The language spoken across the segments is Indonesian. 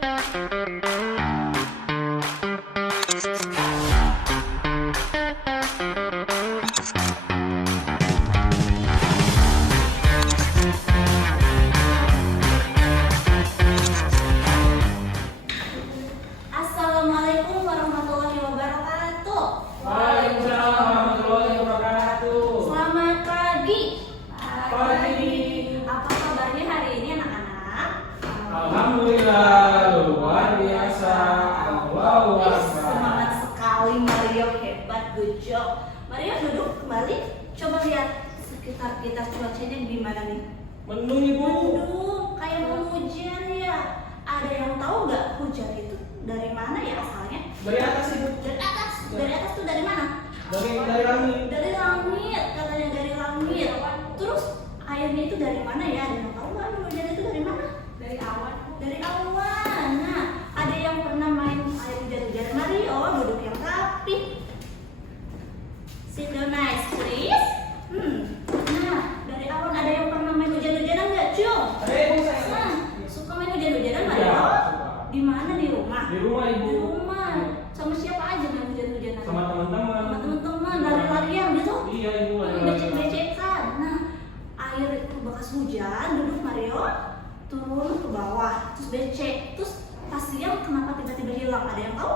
Assalamualaikum warahmatullahi wabarakatuh. Waalaikumsalam warahmatullahi wabarakatuh. Selamat pagi. Pagi. Apa kabarnya hari ini anak-anak? Alhamdulillah luar biasa. Allahu Akbar. Semangat sekali Mario, hebat, good job. Mario duduk kembali. Coba lihat sekitar kita cuacanya gimana nih? Mendung Ibu. Aduh, kayak mau hujan ya. Ada yang tahu nggak hujan itu dari mana ya asalnya? Dari atas Ibu. Dari atas. Dari atas tuh dari mana? Dari langit. Dari langit, katanya dari langit. Terus airnya itu dari mana ya? Ada yang tahu nggak hujan itu dari mana? Dari awan. Dari awan. Nah, ada yang pernah main air hujan-hujanan? Mario, duduk yang rapi. Sit down nice, please. Nah, dari awan ada yang pernah main hujan-hujanan nggak, Cung? Ada Ibu saya. Nah, suka main hujan-hujanan Mario? Iya, suka. Di mana, di rumah? Di rumah Ibu. Di rumah. Sama siapa aja main hujan-hujanan? Sama teman-teman. Sama teman-teman, lari-larian gitu. Iya Ibu. Becek-becekan. Nah, air itu bekas hujan, duduk Mario, turun ke bawah, terus becek, terus pas siang kenapa tiba-tiba hilang? Ada yang tahu?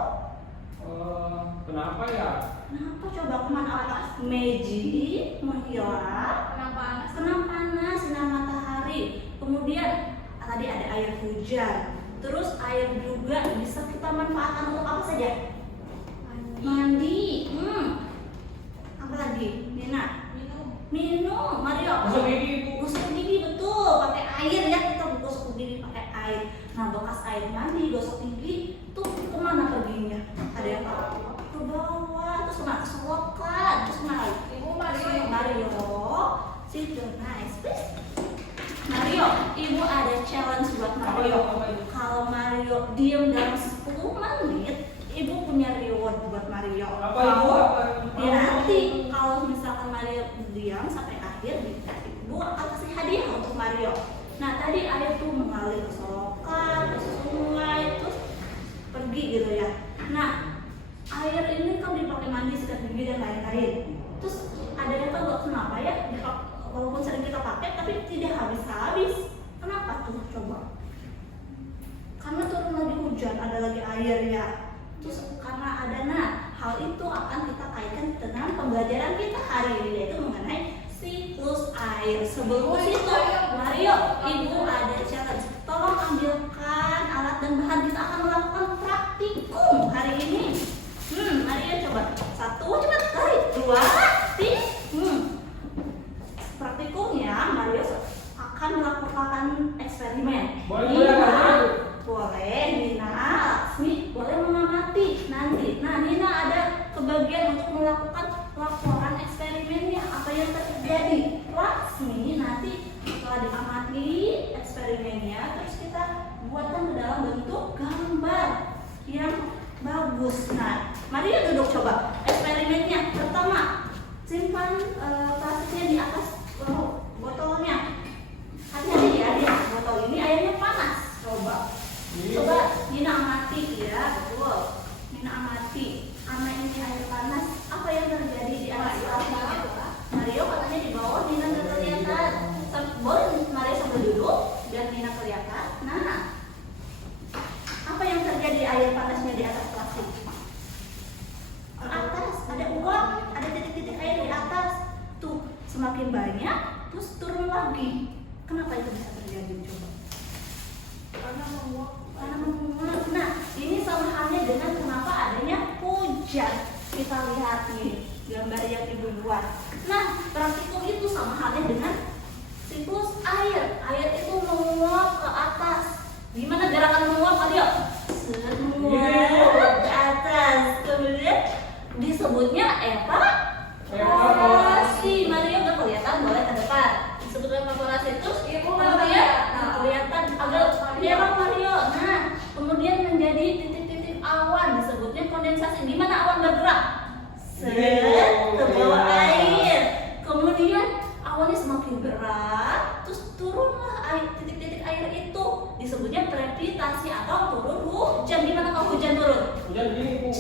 Kenapa ya? Kenapa coba kemana apa? Magic menghilang, kena panas sinar matahari. Kemudian tadi ada air hujan, terus air juga bisa kita manfaatkan untuk apa saja? Mandi. Apa lagi? Nina? Minum. Mario. Gosok gigi Ibu. Gosok gigi, betul, pakai air ya, kita gosok gigi pakai air. Nah, bekas air mandi, gosok gigi tuh kemana perginya? Ada yang tahu? Ke bawah, terus kena keselokan, terus kemana lagi? Ibu Mario, sit down nice, please. Mario, ibu ada challenge buat Mario. Apa itu? Kalau Mario diem dalam 10 menit, ibu punya reward buat Mario. Apa Ibu? Apa? Ya nanti kalau misalkan Mario diam sampai akhir, ibu akan kasih hadiah untuk Mario. Nah, tadi air tuh mengalir ke selokan, ke sungai, terus pergi gitu ya. Nah, air ini kan dipakai mandi, sikat gigi dan lain-lain. Terus ada yang tahu nggak kenapa ya? Walaupun sering kita pakai, tapi tidak habis-habis. Kenapa tuh? Coba. Karena turun lagi hujan, ada lagi air ya. Terus karena ada, nah hal itu akan kita kaitkan dengan pembelajaran kita hari ini, yaitu mengenai siklus air. Sebelum ke situ, Mario, ibu ada challenge. Tolong ambilkan alat dan bahan, kita akan melakukan praktikum hari ini. Mario coba. 1, cepat, tarik. 2, 3. Praktikumnya Mario akan melakukan eksperimen. Boleh, Nina, Laksmi boleh mengamati nanti. Nah, Nina ada kebagian untuk melakukan laporan eksperimennya, apa yang terjadi. Laksmi nanti setelah diamati eksperimennya, terus kita buatkan ke dalam bentuk gambar yang bagus. Nah, Mario duduk coba. Eksperimennya pertama, simpan plastiknya di atas botolnya. Hati-hati ya, di atas botol ini airnya panas. Coba Nina amati ya, betul. Nina amati, karena ini air panas, apa yang terjadi di atas plastiknya? Mario katanya di bawah, Nina nggak kelihatan. Boleh Mario sambil duduk dan Nina kelihatan. Nah, apa yang terjadi air panasnya di atas plastik? Ke atas, ada uap, ada titik-titik air di atas. Tuh, semakin banyak, terus turun lagi. Kenapa itu bisa terjadi? Coba. Karena menguap. Nah, ini sama halnya dengan kenapa adanya hujan. Kita lihat nih gambar yang ibu buat. Nah, praktikum itu sama halnya dengan siklus air. Air itu menguap ke atas. Gimana gerakan menguap, Mario? Menguap ke atas. Kemudian disebutnya evaporasi. Mario nggak kelihatan, boleh ke depan. Disebut evaporasi. Terus ibu Mario, nah kelihatan agak Mario. Nah, kemudian menjadi titik-titik awan, disebutnya kondensasi. Gimana awan bergerak? Ke bawah air. Kemudian awannya semakin berat, terus turunlah air, titik-titik air itu disebutnya prepitasi atau turun hujan. Gimana kalau hujan turun? Hujan gini Bu.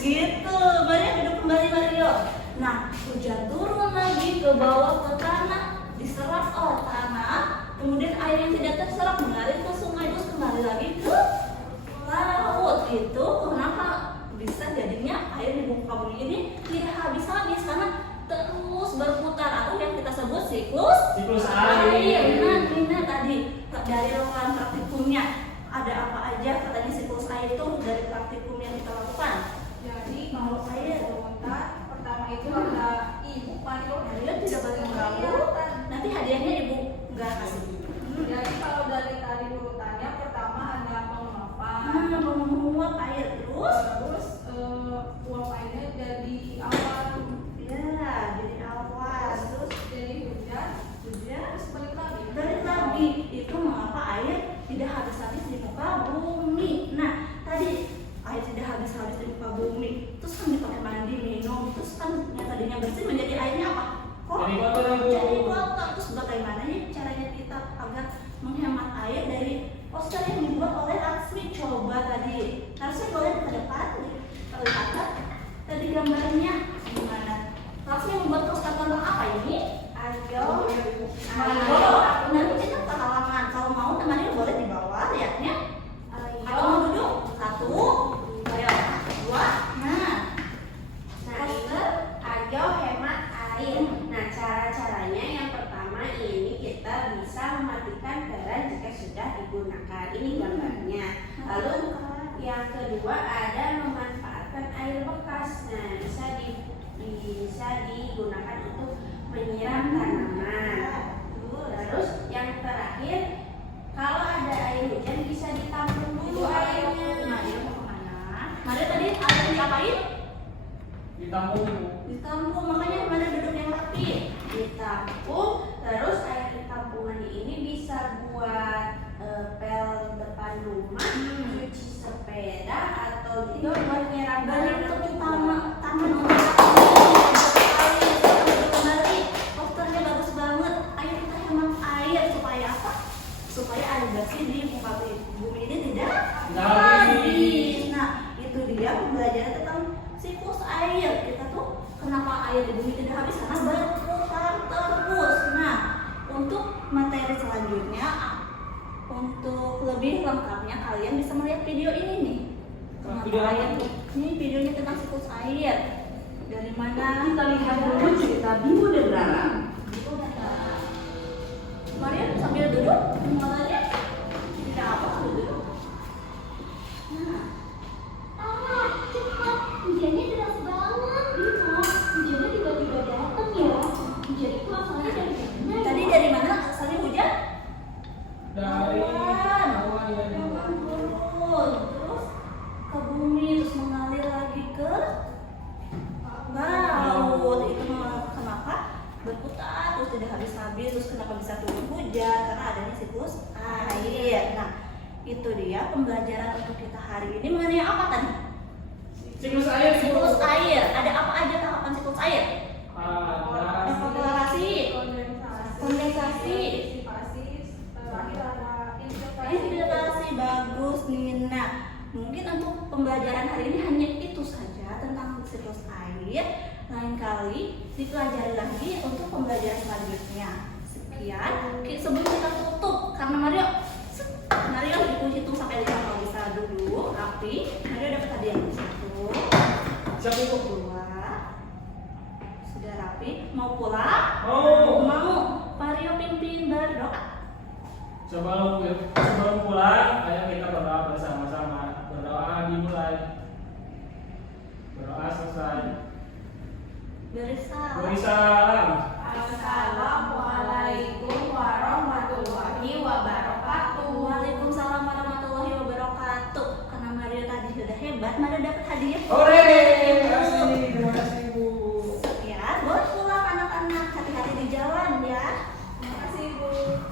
Gitu. Mario duduk kembali Mario. Nah, hujan turun lagi ke bawah ke tanah, diserap oleh tanah, kemudian air yang tidak terserap mengalir ke sungai terus kembali lagi ke laut. Itu kenapa bisa jadinya air di muka bumi ini tidak habis-habis karena terus berputar atau yang kita sebut siklus air. Nah, tadi dari rangkaian praktikumnya ada apa aja katanya siklus air itu dari praktikum yang kita lakukan. Jadi kalau saya komentar pertama itu ada ibu Mario. Mario tidak boleh mengganggu. Nanti hadiahnya ibu nggak kasih. Jadi kalau dari tadi urutannya pertama ada penguapan. Menguap air terus. Terus uap airnya jadi awan. Ya, jadi awan. Terus jadi hujan. Terus balik lagi. Itu mengapa air tidak habis-habis di muka bumi. Nah, tadi air tidak habis-habis di muka bumi. Terus kan dipakai mandi, minum. Terus kan yang tadinya bersih menjadi airnya apa? Jadi kotor, Bu. Jadi kotor. Terus bagaimana ya caranya kita agar menghemat air dari poster yang dibuat oleh Laksmi? Coba tadi. Harusnya boleh ke depan. Lihat tadi gambarnya gimana? Laksmi membuat poster tentang apa ini? Ayo. Nanti kita ke halaman. Kalau mau temannya boleh di bawah lihatnya. Atau mau duduk? 1, ayo, 2. Nah, ingat, ayo hemat air. Nah, cara-caranya yang pertama ini kita bisa mematikan keran jika sudah digunakan. Ini gambarnya. Lalu yang kedua ada memanfaatkan air bekas. Nah, bisa digunakan untuk menyiram tanaman. Terus yang terakhir, kalau ada air hujan bisa ditampung dulu airnya. Mario mau kemana? Mario tadi air diapain? Ditampung Bu. Ditampung, makanya Mario duduk yang rapi. Ditampung, terus air tampungan ini bisa buat pel depan rumah, cuci sepeda, atau juga buat nyiram Balik tanaman ke juga. taman untuk kembali. Posternya bagus banget. Ayo kita hemat air supaya apa? Supaya air bersih di muka bumi ini tidak habis. Nah, itu dia pembelajaran tentang siklus air. Kita tuh kenapa air di bumi tidak habis karena berputar terus. Nah, untuk materi selanjutnya, untuk lebih lengkapnya kalian bisa melihat video ini nih. Video apa? Ini videonya tentang siklus air. Dari mana? Kita lihat dulu cerita Bimo dan Rara. Itu udah. Maria sambil duduk, mulanya tidak apa sambil duduk. Nah, Cepat, hujannya deras banget, Bimo. Hujannya tiba-tiba datang ya. Hujan itu asalnya dari mana? tadi dari mana asalnya hujan? Dari awan yang Turun, terus ke bumi, terus mengalir lagi ke laut. Itu kenapa berputar terus tidak habis-habis. Terus kenapa bisa turun hujan? Karena adanya siklus air. Nah, itu dia pembelajaran untuk kita hari ini mengenai apa tadi? siklus air Bu. Siklus air. Ada apa aja tahapan siklus air? Ada Evaporasi, kondensasi, Disipasi. Terakhir ada infiltrasi. infiltrasi. Bagus Nina. Mungkin untuk pembelajaran hari ini hanya itu saja tentang siklus air. Lain kali dipelajari lagi untuk pembelajaran selanjutnya. Sekian. Sebelum kita tutup, karena Mario hitung sampai 5 kalau bisa dulu rapi. Mario dapat hadiah 1, siapa itu? 2. Sudah rapi. Mau pulang? Mau. Mario pimpin berdoa. Sebelum pulang, ayo kita berdoa bersama-sama. Berdoa dimulai. Berdoa selesai. Bersalah. Bersalah